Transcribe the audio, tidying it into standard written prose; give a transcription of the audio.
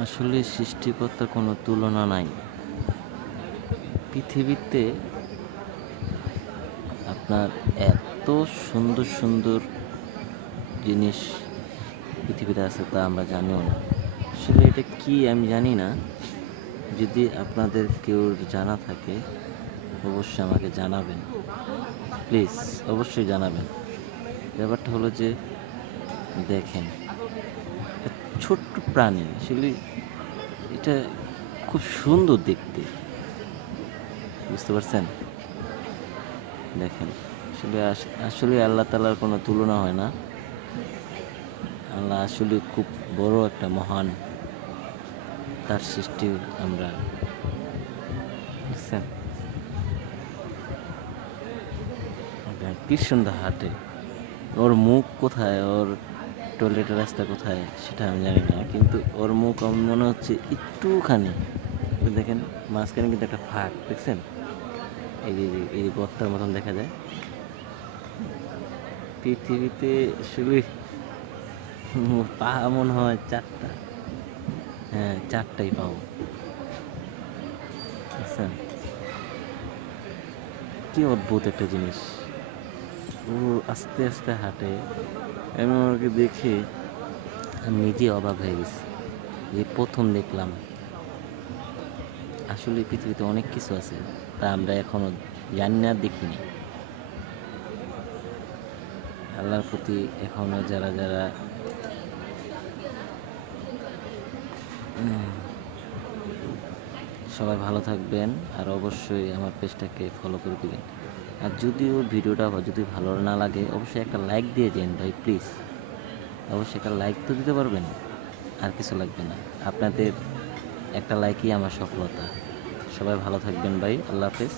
আসলে সৃষ্টিকর্তার কোনো তুলনা নাই। পৃথিবীতে আপনার এত সুন্দর সুন্দর জিনিস পৃথিবীতে আছে তা আমরা জানিও না। আসলে এটা কি আমি জানি না। যদি আপনাদের কেউ জানা থাকে অবশ্যই আমাকে জানাবেন, প্লিজ অবশ্যই জানাবেন। ব্যাপারটা হলো যে দেখেন, ছোট্ট প্রাণী আসলে এটা খুব সুন্দর দেখতে, বুঝতে পারছেন? দেখেন, আসলে আসলে আল্লাহ তাআলার কোনো তুলনা হয় না। আল্লাহ আসলে খুব বড় একটা মহান, তার সৃষ্টি আমরা, বুঝছেন? দেখেন কি সুন্দর হাঁটে, ওর মুখ কোথায়, ওর টয়লেটের রাস্তা কোথায় সেটা আমি জানি না, কিন্তু ওর মুখ আমার মনে হচ্ছে একটুখানি, দেখেন মাঝখানে কিন্তু একটা ফাঁক দেখছেন, এই গর্তার মতন দেখা যায়। পৃথিবীতে আসলে পা মনে হয় চারটা, হ্যাঁ চারটাই পাও, বুঝছেন? কি অদ্ভুত একটা জিনিস, ও আস্তে আস্তে হাঁটে। আমি ওকে দেখে আমি নিজে অবাক হয়ে গেছি, যে প্রথম দেখলাম। আসলে পৃথিবীতে অনেক কিছু আছে, তা আমরা এখনো জানি না, দেখিনি। আল্লাহর প্রতি এখনো যারা যারা সবাই ভালো থাকবেন, আর অবশ্যই আমার পেজটাকে ফলো করে দিবেন। আর যদিও ভিডিওটা যদি ভালো না লাগে অবশ্যই একটা লাইক দিয়ে দিন ভাই, প্লিজ। অবশ্যই একটা লাইক তো দিতে পারবেন, আর কিছু লাগবে না। আপনাদের একটা লাইকই আমার সফলতা। সবাই ভালো থাকবেন ভাই, আল্লাহ হাফেজ।